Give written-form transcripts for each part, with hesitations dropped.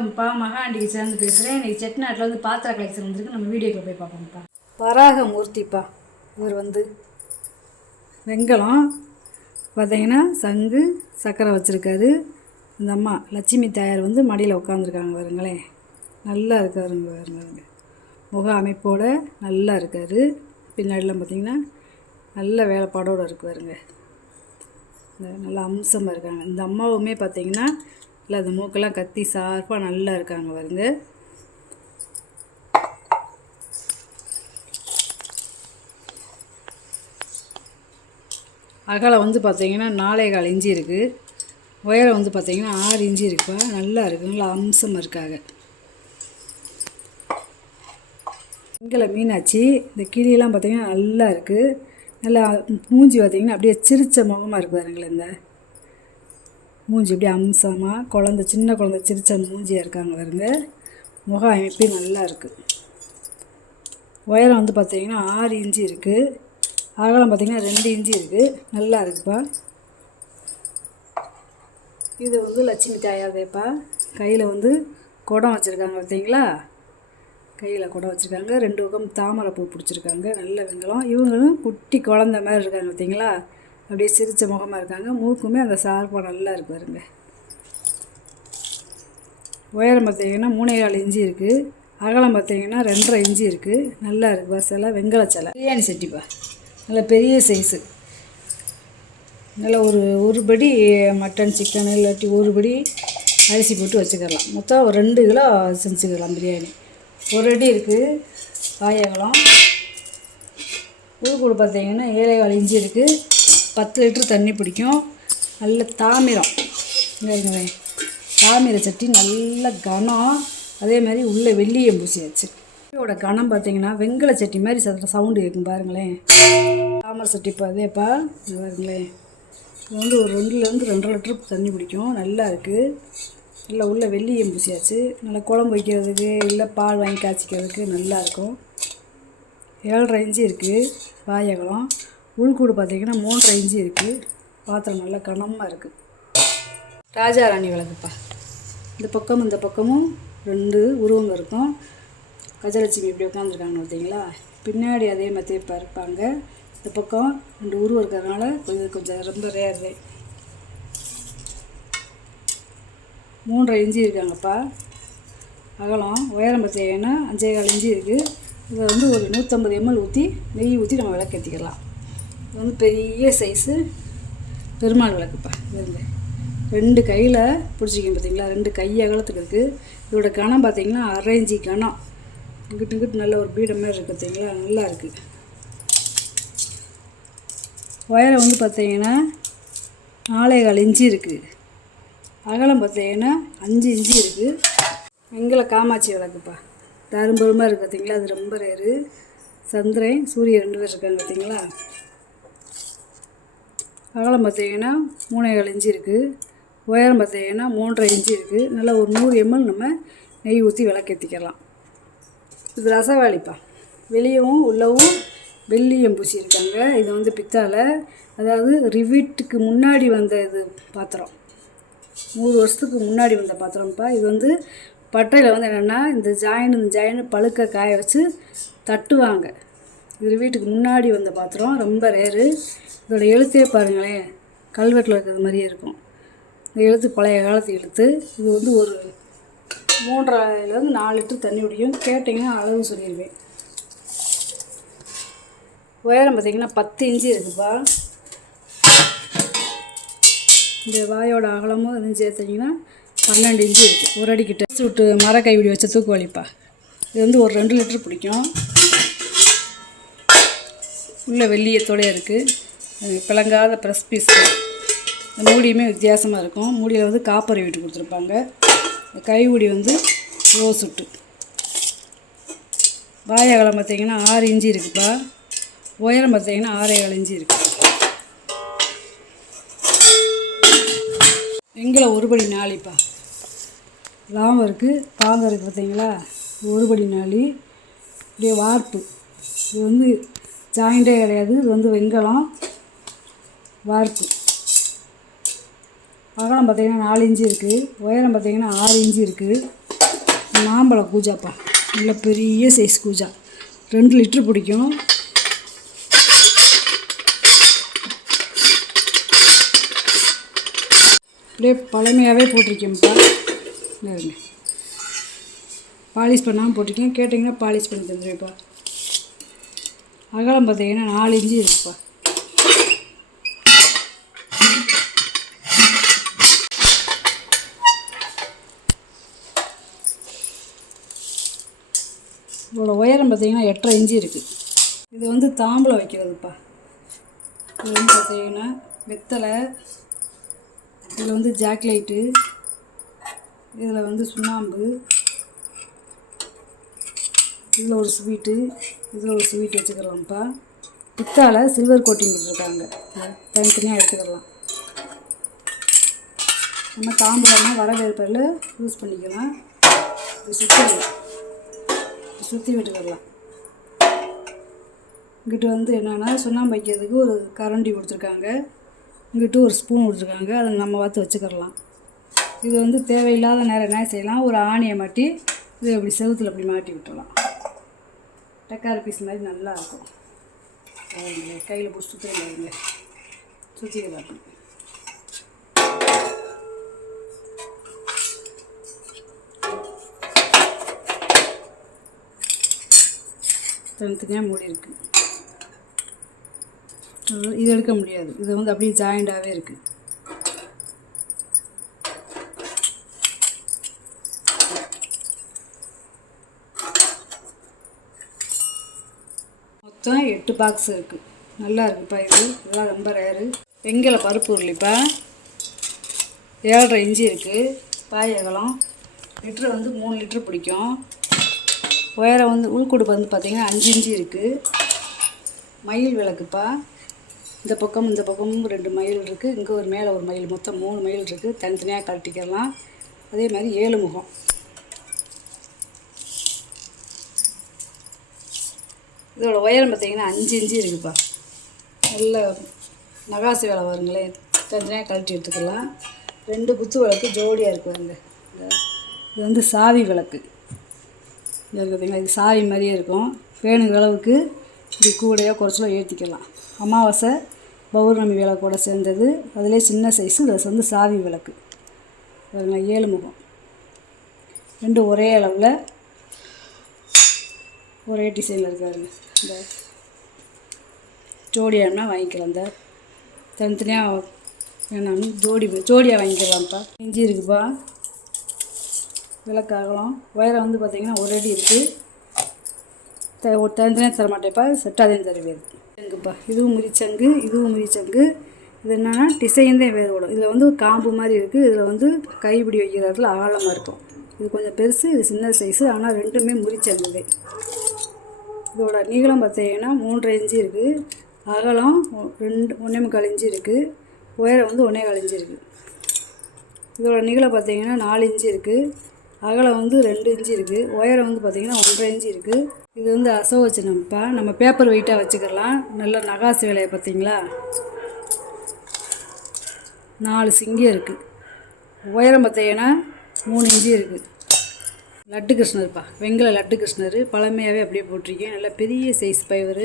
வணக்கம்ப்பா, மகாண்டிக்கு சேர்ந்து பேசுகிறேன். இன்றைக்கி செட்டிநாட்டில் வந்து பாத்திர கலெக்ஷன் வந்துருக்கு. நம்ம வீடியோக்குள்ள போய் பார்ப்போம்ப்பா. வராகமூர்த்திப்பா. இவர் வந்து வெங்கலம் பார்த்தீங்கன்னா சங்கு சக்கரை வச்சுருக்காரு. இந்த அம்மா லட்சுமி தாயார் வந்து மடியில் உட்காந்துருக்காங்க பாருங்களேன். நல்லா இருக்காருங்க பாருங்க. முக அமைப்போடு நல்லா இருக்கார். பின்னாடிலாம் பார்த்திங்கன்னா நல்ல வேலைப்பாடோடு இருக்குவாருங்க. நல்லா அம்சமாக இருக்காங்க. இந்த அம்மாவுமே பார்த்திங்கன்னா இல்லை அந்த மூக்கெல்லாம் கத்தி சார்பாக நல்லா இருக்காங்க பாருங்க. அகலம் வந்து பார்த்திங்கன்னா 4.25 இன்ச்சு இருக்குது. உயரம் வந்து பார்த்திங்கன்னா 6 இன்ச்சு இருக்குப்பா. நல்லா இருக்குது, நல்லா அம்சமாக இருக்காங்க. வெங்கல மீனாட்சி. இந்த கிளியெல்லாம் பார்த்திங்கன்னா நல்லா இருக்குது. நல்லா மூஞ்சி பார்த்திங்கன்னா அப்படியே சிரித்த முகமாக இருக்குது பாருங்களேன். இந்த மூஞ்சி அப்படியே அம்சமாக சின்ன குழந்தை சிரித்த மூஞ்சியாக இருக்காங்க பாருங்க. முக அமைப்பே நல்லா இருக்குது. உயரம் வந்து பார்த்திங்கன்னா 6 இன்ச்சு இருக்குது. அகலம் பார்த்திங்கன்னா 2 இன்ச்சு இருக்குது. நல்லா இருக்குப்பா. இது வந்து லட்சுமி தாயார்தேப்பா. கையில் வந்து குடம் வச்சுருக்காங்க பார்த்தீங்களா. கையில் குடம் வச்சுருக்காங்க. 2 பக்கம் தாமரை பூ பிடிச்சிருக்காங்க. நல்ல வெங்கலம். இவங்களும் குட்டி குழந்த மாதிரி இருக்காங்க பார்த்தீங்களா. அப்படியே சிரித்த முகமாக இருக்காங்க. மூக்குமே அந்த சார்பாக நல்லா இருக்கு பாருங்க. உயரம் பார்த்திங்கன்னா 3.25 இன்ச்சு இருக்குது. அகலம் பார்த்திங்கன்னா 2.5 இன்ச்சு இருக்குது. நல்லா இருக்குது பஸ்ஸெல்லாம். வெங்கல சிலை பிரியாணி சட்டிப்பா. நல்ல பெரிய சைஸு. நல்லா ஒரு படி மட்டன் சிக்கன் இல்லாட்டி ஒரு படி அரிசி போட்டு வச்சுக்கலாம். மொத்தம் ஒரு 2 கிலோ செஞ்சுக்கலாம் பிரியாணி. 1 அடி இருக்குது. காயகலம் ஊருக்கூடு பார்த்திங்கன்னா 7.25 இன்ச்சு இருக்குது. 10 லிட்டர் தண்ணி பிடிக்கும். நல்ல தாமிரம் தாமிர சட்டி நல்ல கனம். அதே மாதிரி உள்ளே வெள்ளியம் பூசியாச்சு. இதோட கனம் பார்த்திங்கன்னா வெங்கல சட்டி மாதிரி சவுண்டு கேட்கும் பாருங்களேன். தாமரை சட்டி இப்போ அதேப்பா பாருங்களேன். இது வந்து ஒரு 2லேருந்து 2.5 லிட்டர் தண்ணி பிடிக்கும். நல்லா இருக்குது. நல்லா உள்ளே வெள்ளியம் பூசியாச்சு. நல்லா குழம்பு வைக்கிறதுக்கு இல்லை பால் வாங்கி காய்ச்சிக்கிறதுக்கு நல்லாயிருக்கும். 7.5 இன்ச்சு இருக்குது. வாயகலம் உள்கூடு பார்த்திங்கன்னா 3.5 இன்ச்சு இருக்குது. பாத்திரம் நல்லா கனமாக இருக்குது. ராஜாராணி விளக்குப்பா. இந்த பக்கமும் 2 உருவங்க இருக்கும். கஜலட்சுமி இப்படி உட்காந்துருக்காங்க பார்த்தீங்களா. பின்னாடி அதே மாதிரி இருப்பாங்க. இந்த பக்கம் 2 உருவம் இருக்கிறதுனால கொஞ்சம் ரொம்ப ரேரு. 3.5 இன்ச்சு இருக்காங்கப்பா. அகலம் உயரம் பார்த்தீங்கன்னா 5.25 இன்ச்சு இருக்குது. இதை வந்து ஒரு 150 ml ஊற்றி நெய் ஊற்றி நம்ம விளக்கேற்றிக்கலாம். இது வந்து பெரிய சைஸு பெருமாள் விளக்குப்பா. இது 2 கையில் பிடிச்சிக்கும் பார்த்தீங்களா. 2 கை அகலத்துக்கு இருக்குது. இதோட கனம் பார்த்திங்கன்னா 1/2 இன்ச்சு கனம். இங்கிட்டு நல்ல ஒரு பீடம் மாதிரி இருக்குது பார்த்தீங்களா. நல்லா இருக்குது. உயரம் வந்து பார்த்திங்கன்னா 4.25 இன்ச்சு இருக்குது. அகலம் பார்த்திங்கன்னா 5 இன்ச்சு இருக்குது. வெங்கல காமாட்சி விளக்குப்பா. தரும்பருமாக இருக்குது பார்த்தீங்களா. அது ரொம்ப ரேரு. சந்திரன் சூரியன் 2 பேர் இருக்காங்க பார்த்தீங்களா. அகலம் பார்த்திங்கன்னா 3.25 இன்ச்சு இருக்குது. உயரம் பார்த்திங்கன்னா 3.5 இன்ச்சு இருக்குது. நல்லா ஒரு 100 ml நம்ம நெய் ஊற்றி விளக்கேற்றிக்கலாம். இது ரசவாளிப்பா. வெளியவும் உள்ளவும் வெள்ளியம் பூசியிருக்காங்க. இது வந்து பித்தாளை, அதாவது ரிவீட்டுக்கு முன்னாடி வந்த இது பாத்திரம். 100 வருஷத்துக்கு முன்னாடி வந்த பாத்திரம்ப்பா. இது வந்து பட்டையில் வந்து என்னென்னா இந்த ஜாயின் பழுக்க காய வச்சு தட்டுவாங்க. இது வீட்டுக்கு முன்னாடி வந்த பாத்திரம். ரொம்ப ரேரு. இதோட எழுத்தே பாருங்களேன். கல்வெட்டில் இருக்கிறது மாதிரியே இருக்கும். இந்த எழுத்து பழைய காலத்து எழுத்து. இது வந்து ஒரு 3.5லேருந்து 4 லிட்டர் தண்ணி குடிக்கும். கேட்டிங்கன்னா அளவு சொல்லிடுவேன். உயரம் பார்த்திங்கன்னா 10 இன்ச்சு இருக்குதுப்பா. இந்த வாயோட அகலமும் எதுவும் சேர்த்திங்கன்னா 12 இன்ச்சு இருக்குது. 1 அடிக்கிட்ட விட்டு மர கைவிடி வச்ச தூக்கு வலிப்பா. இது வந்து ஒரு 2 லிட்டர் பிடிக்கும். உள்ள வெள்ளியத்தோடையே இருக்குது. பிளங்காத ப்ரெஸ் பீஸ். மூடியுமே வித்தியாசமாக இருக்கும். மூடியில் வந்து காப்பர் வீட்டு கொடுத்துருப்பாங்க. கைவிடி வந்து ரோஸ் விட்டு. வாய் அகலம் பார்த்திங்கன்னா 6 இன்ச்சு இருக்குப்பா. உயரம் பார்த்திங்கன்னா 6.25 இன்ச்சு இருக்குது. வெங்கல 1 படி நாளிப்பா. லாபம் இருக்குது, பாகம் இருக்குது பார்த்தீங்களா. 1 படி நாளி இப்படியே வார்ப்பு. இது வந்து ஜாயிண்டே கிடையாது. இது வந்து வெங்கலம் வார்ப்பு. அகலம் பார்த்திங்கன்னா 4 இன்ச்சு இருக்குது. உயரம் பார்த்திங்கன்னா 6 இன்ச்சு இருக்குது. மாம்பழ கூஜாப்பா, நல்ல பெரிய சைஸ் கூஜா, 2 லிட்ரு பிடிக்கும். அப்படியே பழமையாகவே போட்டிருக்கேன்ப்பா. இருங்க, பாலிஷ் பண்ணாமல் போட்டிருக்கேன். கேட்டிங்கன்னா பாலிஷ் பண்ணி தந்துடுவேன்ப்பா. அகலம் பார்த்தீங்கன்னா 4 இன்ச்சு இருக்குப்பா. இதோட உயரம் பார்த்தீங்கன்னா 8.5 இன்ச்சு இருக்குது. இது வந்து தாம்பலம் வைக்கிறதுப்பா. இது வந்து பார்த்தீங்கன்னா வெத்தலை, இதில் வந்து ஜாக்லைட்டு, இதில் வந்து சுண்ணாம்பு, இதில் ஒரு ஸ்வீட்டு, இதில் ஒரு ஸ்வீட் வச்சுக்கிறோம்ப்பா. பித்தால சில்வர் கோட்டிங் கொடுத்துருக்காங்க, தனித்தனியாக எடுத்துக்கலாம். நம்ம தாம்பலம்னா வரவேற்பில் யூஸ் பண்ணிக்கலாம். சுற்றி விட்டுக்கலாம். இங்கிட்ட வந்து என்னென்னா சுண்ணாம்பு வைக்கிறதுக்கு ஒரு கரண்டி கொடுத்துருக்காங்க, இங்கிட்ட ஒரு ஸ்பூன் கொடுத்துருக்காங்க, அதை நம்ம பார்த்து வச்சுக்கிடலாம். இது வந்து தேவையில்லாத நேரம் என்ன செய்யலாம், ஒரு ஆணியை மாட்டி இது அப்படி செவுத்தில் அப்படி மாட்டி விட்டுடலாம். டக்கார் பீஸ் மாதிரி நல்லாயிருக்கும். கையில் பிடிச்சி சுற்றுங்க, சுற்றிக்கலாம். அப்படி தனித்தனியாக மூடி இருக்குது. இது எடுக்க முடியாது, இது வந்து அப்படியே ஜாயிண்டாகவே இருக்குது. மொத்தம் 8 பாக்ஸ் இருக்குது. நல்லா இருக்குப்பா. இதெல்லாம் ரொம்ப ரேரு. வெங்கல பருப்பு உருளிப்பா, 7.5 இன்ச்சு இருக்குது. பாய் அகலம் லிட்ரு வந்து 3 லிட்ரு பிடிக்கும். உயரம் வந்து உள்கொடுப்பு வந்து பார்த்திங்கன்னா 5 இன்ச்சு இருக்குது. மயில் விளக்குப்பா, இந்த பக்கமும் 2 மயில் இருக்குது. இங்கே ஒரு மேலே ஒரு மயில், மொத்தம் 3 மயில் இருக்குது. தனித்தனியாக கழட்டிக்கலாம். அதே மாதிரி 7 முகம். இதோட உயரம் பார்த்திங்கன்னா 5 இன்ச்சு இருக்குப்பா. நல்ல நகாசு வேலை வருங்களே, தனித்தனியாக கழட்டி எடுத்துக்கலாம். 2 குத்து விளக்கு ஜோடியாக இருக்குதுங்க. இது வந்து சாவி விளக்கு இருக்குதுங்களா, இது சாவி மாதிரியே இருக்கும். வேணுங்கிற அளவுக்கு இப்படி கூடையோ குறைச்சலோ ஏற்றிக்கலாம். அமாவாசை பௌர்ணமி விளக்கோட சேர்ந்தது, அதிலே சின்ன சைஸு. அது வந்து சாவி விளக்கு. பாருங்க, 7 முகம், 2 ஒரே அளவில் ஒரே டிசைனில் இருக்காருங்க. இந்த ஜோடியானா வாங்கிக்கலாம். இந்த தனித்தனியாக வேணாலும் ஜோடியாக வாங்கிக்கலாம்ப்பா. இஞ்சி இருக்குப்பா. விளக்காகலாம் உயரம் வந்து பார்த்திங்கன்னா 1 அடி இருக்குது. தனித்தனியாக தர மாட்டேப்பா, செட்டாதையும் தருவேன். சங்குப்பா, இதுவும் முறிச்சங்கு, இதுவும் முறிச்சங்கு. இது என்னென்னா டிசைன் தான் வேறுபடும். இதில் வந்து காம்பு மாதிரி இருக்குது, இதில் வந்து கைப்பிடி வைக்கிற இடத்துல ஆழமாக இருக்கும். இது கொஞ்சம் பெருசு, இது சின்ன சைஸு. ஆனால் ரெண்டுமே முறிச்சங்குது. இதோட நீளம் பார்த்தீங்கன்னா 3.5 இன்ச்சு இருக்குது. அகலம் 1.25 இன்ச்சு இருக்குது. உயரம் வந்து 1.25 இன்ச்சு இருக்குது. இதோட நீளம் பார்த்தீங்கன்னா 4 இன்ச்சு இருக்குது. அகலம் வந்து 2 இன்ச்சு இருக்குது. உயரம் வந்து பார்த்திங்கன்னா 1.5 இன்ச்சு இருக்குது. இது வந்து அசோவச்சனம்ப்பா, நம்ம பேப்பர் வெயிட்டாக வச்சுக்கலாம். நல்ல நகாசு வேலையை பார்த்தீங்களா, 4 சிங்கம் இருக்குது. உயரம் பார்த்தீங்கன்னா 3 இன்ச்சு இருக்குது. லட்டு கிருஷ்ணர்ப்பா, வெங்கல லட்டு கிருஷ்ணர், பழமையாகவே அப்படியே போட்டிருக்கேன். நல்ல பெரிய சைஸ் பைவர்.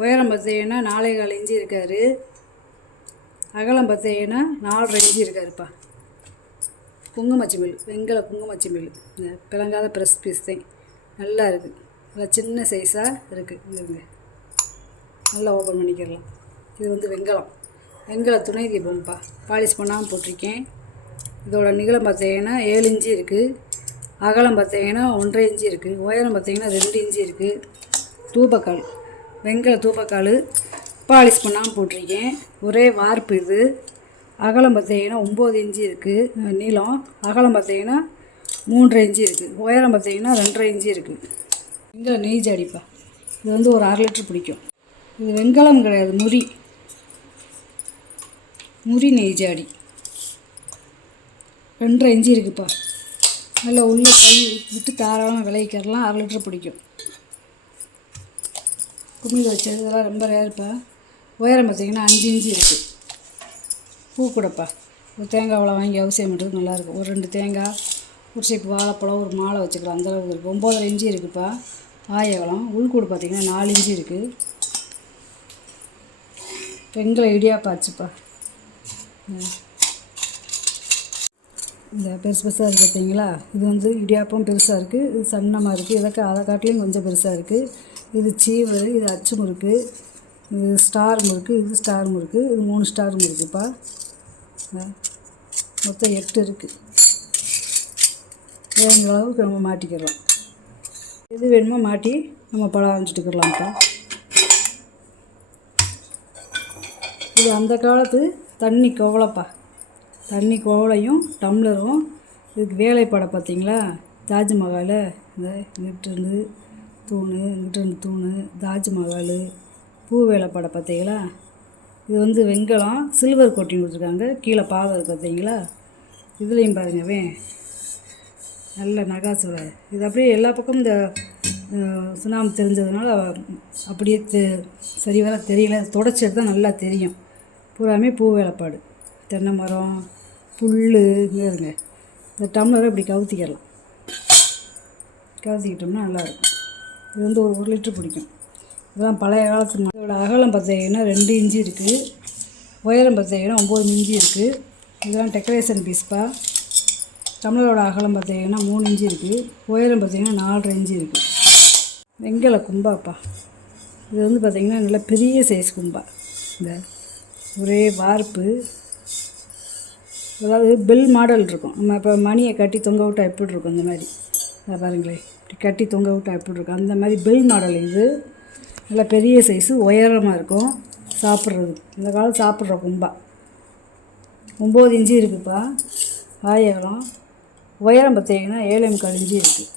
உயரம் பார்த்தீங்கன்னா 4.25 இன்ச்சு இருக்கார். அகலம் பார்த்தீங்கன்னா 4.5 இன்ச்சு இருக்காருப்பா. குங்குமச்சிமில், வெங்கல குங்குமச்சிமில், பிளங்காத ப்ரெஸ் பீஸ் தான். நல்லா இருக்குது, நல்லா சின்ன சைஸாக இருக்குது. இதுங்க நல்லா ஓப்பன் பண்ணிக்கிடலாம். இது வந்து வெங்கல துணை தீபம்ப்பா, பாலிஷ் பண்ணாமல் போட்டிருக்கேன். இதோட நீளம் பார்த்தீங்கன்னா 7 இன்ச்சு இருக்குது. அகலம் பார்த்தீங்கன்னா 1.5 இன்ச்சு இருக்குது. உயரம் பார்த்தீங்கன்னா 2 இன்ச்சு இருக்குது. தூபக்கால், வெங்கல தூபக்கால், பாலிஷ் பண்ணாமல் போட்டிருக்கேன். ஒரே வார்ப்பு. இது அகலம் பார்த்தீங்கன்னா 9 இன்ச்சு இருக்குது. நீளம் அகலம் பார்த்தீங்கன்னா 3.5 இன்ச்சு இருக்குது. உயரம் பார்த்தீங்கன்னா 2.5 இன்ச்சு இருக்குது. வெங்கல நெய் ஜாடிப்பா, இது வந்து ஒரு 1/2 லிட்டர் பிடிக்கும். இது வெங்கலம் கிடையாது, முறி நெய் ஜாடி. 2.5 இன்ச்சு இருக்குப்பா. நல்லா உள்ளே கை விட்டு தாராளமாக விளைவிக்கிறலாம். 1/2 லிட்டர் பிடிக்கும். குமிழ் வச்சது இதெல்லாம் ரொம்ப ரேருப்பா. உயரம் பார்த்திங்கன்னா 5 இன்ச்சு இருக்குது. பூக்கூடப்பா, ஒரு தேங்காய் பழம் வாங்கி அவசியம் பண்ணுறது நல்லாயிருக்கும். ஒரு 2 தேங்காய், ஒரு ஷேப் வாழைப்பழம், ஒரு மாலை வச்சுக்கலாம். அந்தளவுக்கு இருக்குது. 9.5 இன்ச்சு இருக்குதுப்பா ஆயவளம். உள்கூடு பார்த்திங்கன்னா 4 இன்ச்சு இருக்குது. வெங்கல இடியாப்பம் ஆச்சுப்பா. இந்த பெருசு பெருசாக இருக்குது பார்த்தீங்களா, இது வந்து இடியாப்பம் பெருசாக இருக்குது, இது சன்னமாக இருக்குது, அதை காட்டிலையும் கொஞ்சம் பெருசாக இருக்குது. இது சீவல், இது அச்சு முறுக்கு, இது ஸ்டார் முறுக்கு, இது ஸ்டார் முறுக்கு, இது 3 ஸ்டார் முறுக்குப்பா. மொத்தம் 8 இருக்குது. வேணுங்கிற அளவுக்கு நம்ம மாட்டிக்கிடலாம். எது வேணுமோ மாட்டி நம்ம பழம் ஆரம்பிச்சுட்டுக்கிடலாம்ப்பா. இது அந்த காலத்து தண்ணி குவளைப்பா. தண்ணி குவளையும் டம்ளரும். இதுக்கு வேலைப்பாடை பார்த்தீங்களா, தாஜ்மஹால். இந்த இங்கிட்டிருந்து தூண், இங்கிட்டிருந்து தூண், தாஜ்மஹால் பூ வேலைப்பாடை பார்த்தீங்களா. இது வந்து வெண்கலம், சில்வர் கோட்டிங் கொடுத்துருக்காங்க. கீழே பாவை இருக்குது பார்த்தீங்களா. இதுலேயும் பாருங்கவே நல்ல நகாசோட. இது அப்படியே எல்லா பக்கமும் இந்த சுண்ணாம்பு தெரிஞ்சதுனால அப்படியே சரி வர தெரியல. தொடச்சி எடுத்தால் நல்லா தெரியும். பூராமே பூ வேலைப்பாடு. தென்னை மரம், புல் இருங்க. இந்த டம்ளரை இப்படி கவுத்திக்கிடலாம். கவுத்திக்கிட்டோம்னா நல்லாயிருக்கும். இது வந்து ஒரு 1 லிட்டர் பிடிக்கும். இதெல்லாம் பழைய காலத்து. இதோட அகலம் பார்த்தீங்கன்னா 2 இன்ச்சு இருக்குது. உயரம் பார்த்தீங்கன்னா 9 இன்ச்சு இருக்குது. இதெல்லாம் டெக்கரேஷன் பீஸ்ப்பா. டம்ளரோட அகலம் பார்த்தீங்கன்னா 3 இன்ச்சு இருக்குது. உயரம் பார்த்தீங்கன்னா 4.5 இன்ச்சு இருக்குது. வெங்கல கும்பாப்பா. இது வந்து பார்த்திங்கன்னா நல்லா பெரிய சைஸ் கும்பா. இந்த ஒரே வார்ப்பு, அதாவது பெல் மாடல் இருக்கும். நம்ம இப்போ மணியை கட்டி தொங்க விட்டால் எப்படி இருக்கும், இந்த மாதிரி அதை பாருங்களேன். இப்படி கட்டி தொங்க விட்டால் எப்படி இருக்கும், அந்த மாதிரி பெல் மாடல். இது நல்லா பெரிய சைஸு, உயரமாக இருக்கும். சாப்பிட்றது இந்த காலம் சாப்பிட்ற கும்பா. 9 இன்ச்சு இருக்குதுப்பா ஆயகம். உயரம் பார்த்தீங்கன்னா 7.25 இன்ச்சு இருக்குது.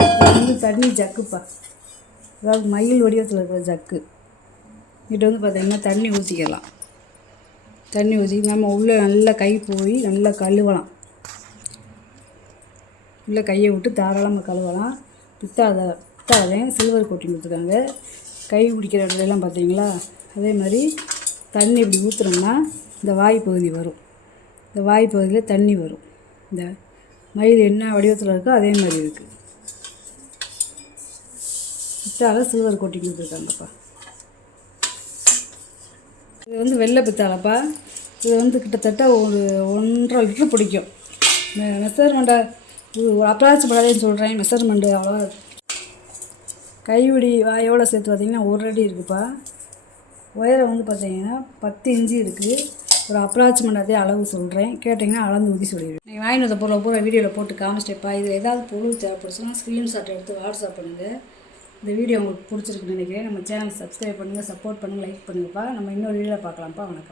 இது வந்து தண்ணி ஜக்குப்பா, அதாவது மயில் வடிவத்தில் இருக்கிற ஜக்கு. இங்கிட்ட வந்து பார்த்திங்கன்னா தண்ணி ஊற்றிக்கலாம். தண்ணி ஊற்றி நம்ம உள்ளே நல்லா கை போய் நல்லா கழுவலாம். உள்ளே கையை விட்டு தாராளமாக கழுவலாம். பித்தாதை சில்வர் கோட்டிங் கொடுத்துருக்காங்க. கை பிடிக்கிற இடத்துலலாம் பார்த்தீங்களா. அதே மாதிரி தண்ணி இப்படி ஊற்றுனோம்னா இந்த வாய் பகுதி வரும். இந்த வாய் பகுதியில் தண்ணி வரும். இந்த மயில் என்ன வடிவத்தில் இருக்கோ அதே மாதிரி இருக்குது. பித்தாலை சில்வர் கோட்டிங் கொடுத்துருக்காங்கப்பா. இது வந்து வெள்ளை பித்தாலைப்பா. இது வந்து கிட்டத்தட்ட ஒரு 1.5 லிட்டர் பிடிக்கும். மெஷர்மெண்ட்டை இது ஒரு அப்ராக்ஸ் படாதேன்னு சொல்கிறேன். மெஷர்மெண்ட்டு அவ்வளோ கைவிடி வாயோடு சேர்த்து பார்த்திங்கன்னா 1 அடி இருக்குதுப்பா. உயரம் வந்து பார்த்திங்கன்னா 10 இன்ச்சு இருக்குது. ஒரு அப்ராக்சிமேட்டாக அளவு சொல்கிறேன், கேட்டிங்கன்னா அளந்து ஊற்றி சொல்லிடுவேன். நீங்கள் வாங்கிட்டு வந்த பொருளை பூரா வீடியோவில் போட்டு காமிச்சிட்டேப்பா. இதில் ஏதாவது பொருள் தேவைப்படுச்சுன்னா ஸ்க்ரீன்ஷாட் எடுத்து வாட்ஸ்அப் பண்ணுங்கள். இந்த வீடியோ உங்களுக்கு பிடிச்சிருக்குன்னு நினைக்கிறேன். நம்ம சேனல் சப்ஸ்கிரைப் பண்ணுங்கள், சப்போர்ட் பண்ணுங்கள், லைக் பண்ணுங்கப்பா. நம்ம இன்னொரு வீடியோவில் பார்க்கலாம்ப்பா. வணக்கம்.